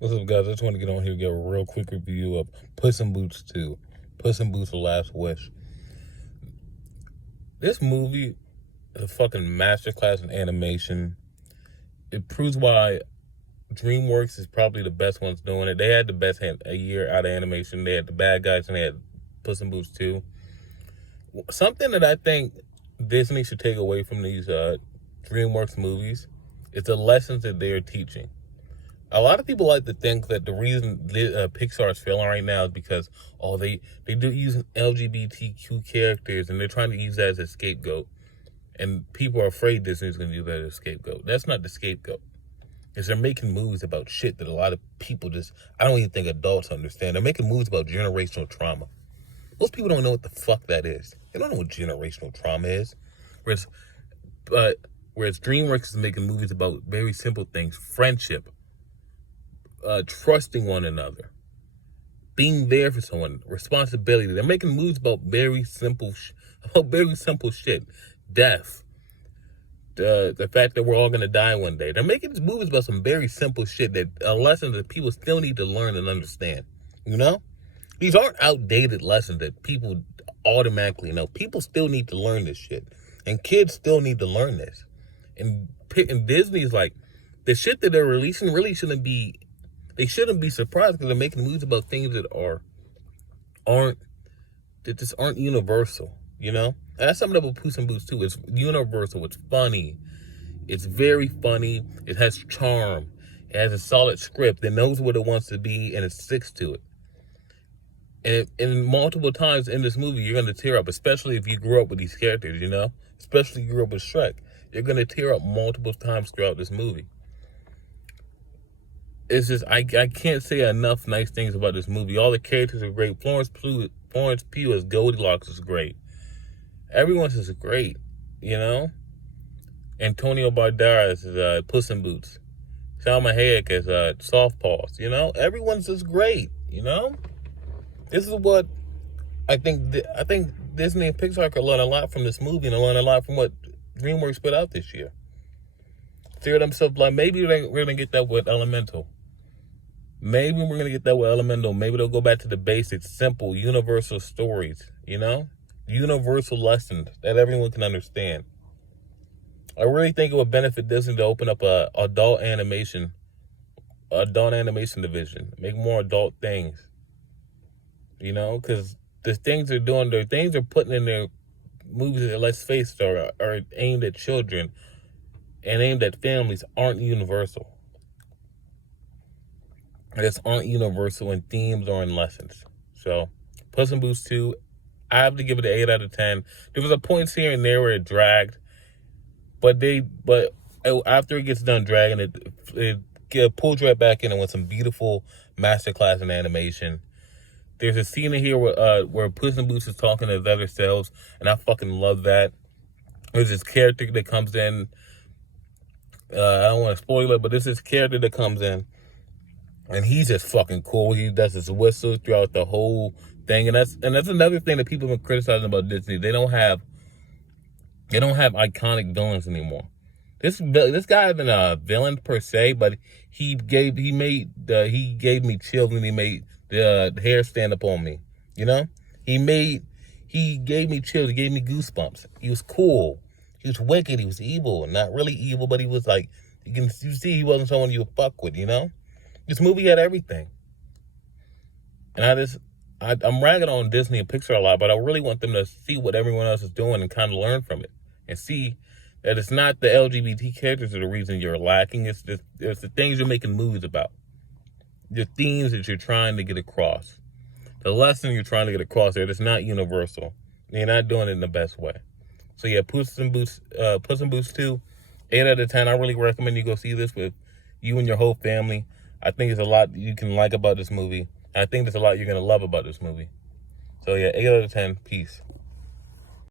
What's up, guys? I just want to get on here and give a real quick review of Puss in Boots 2. Puss in Boots: The Last Wish. This movie is a fucking masterclass in animation. It proves why DreamWorks is probably the best ones doing it. They had the best a year out of animation. They had The Bad Guys and they had Puss in Boots 2. Something that I think Disney should take away from these DreamWorks movies is the lessons that they are teaching. A lot of people like to think that the reason Pixar is failing right now is because, they do use LGBTQ characters and they're trying to use that as a scapegoat. And people are afraid Disney's going to use that as a scapegoat. That's not the scapegoat. Is they're making movies about shit that a lot of people I don't even think adults understand. They're making movies about generational trauma. Most people don't know what the fuck that is. They don't know what generational trauma is. Whereas DreamWorks is making movies about very simple things. Friendship. Trusting one another, being there for someone, responsibility. They're making movies about very simple shit. Death, the fact that we're all gonna die one day. They're making these movies about some very simple shit that lessons that people still need to learn and understand. You know, these aren't outdated lessons that people automatically know. People still need to learn this shit, and kids still need to learn this. And Disney's like, the shit that they're releasing really shouldn't be. They shouldn't be surprised because they're making movies about things that just aren't universal, you know? And that's something about Puss in Boots too. It's universal. It's funny. It's very funny. It has charm. It has a solid script. It knows what it wants to be and it sticks to it. And multiple times in this movie, you're going to tear up, especially if you grew up with these characters, you know? Especially if you grew up with Shrek. You're going to tear up multiple times throughout this movie. It's just, I can't say enough nice things about this movie. All the characters are great. Florence Pugh as Goldilocks is great. Everyone's is great, you know? Antonio Banderas as Puss in Boots. Salma Hayek as Soft Paws, you know? Everyone's just great, you know? This is what I think Disney and Pixar could learn a lot from this movie and learn a lot from what DreamWorks put out this year. Figure themselves like, maybe we're going to get that with Elemental. Maybe we're going to get that with Elemental. Maybe they'll go back to the basics, simple, universal stories, you know? Universal lessons that everyone can understand. I really think it would benefit Disney to open up a adult animation division. Make more adult things, you know? Because the things they're doing, the things they're putting in their movies that, let's face it, are aimed at children and aimed at families aren't universal. They just aren't universal in themes or in lessons. So, Puss in Boots 2, I have to give it an 8 out of 10. There was a point here and there where it dragged, but after it gets done dragging, it pulls right back in and with some beautiful masterclass in animation. There's a scene in here where Puss in Boots is talking to his other selves, and I fucking love that. There's this character that comes in. I don't want to spoil it, but this is character that comes in. And he's just fucking cool. He does his whistle throughout the whole thing. And that's another thing that people have been criticizing about Disney. They don't have iconic villains anymore. This guy isn't a villain per se, but he gave me chills when he made the hair stand up on me. You know? He gave me chills, he gave me goosebumps. He was cool. He was wicked, he was evil. Not really evil, but he was like, you see he wasn't someone you would fuck with, you know? This movie had everything. And I'm ragging on Disney and Pixar a lot, but I really want them to see what everyone else is doing and kind of learn from it. And see that it's not the LGBT characters that are the reason you're lacking. It's the things you're making movies about. The themes that you're trying to get across. The lesson you're trying to get across there that's not universal. You're not doing it in the best way. So yeah, Puss in Boots 2, 8 out of 10. I really recommend you go see this with you and your whole family. I think there's a lot you can like about this movie. I think there's a lot you're going to love about this movie. So yeah, 8 out of 10. Peace.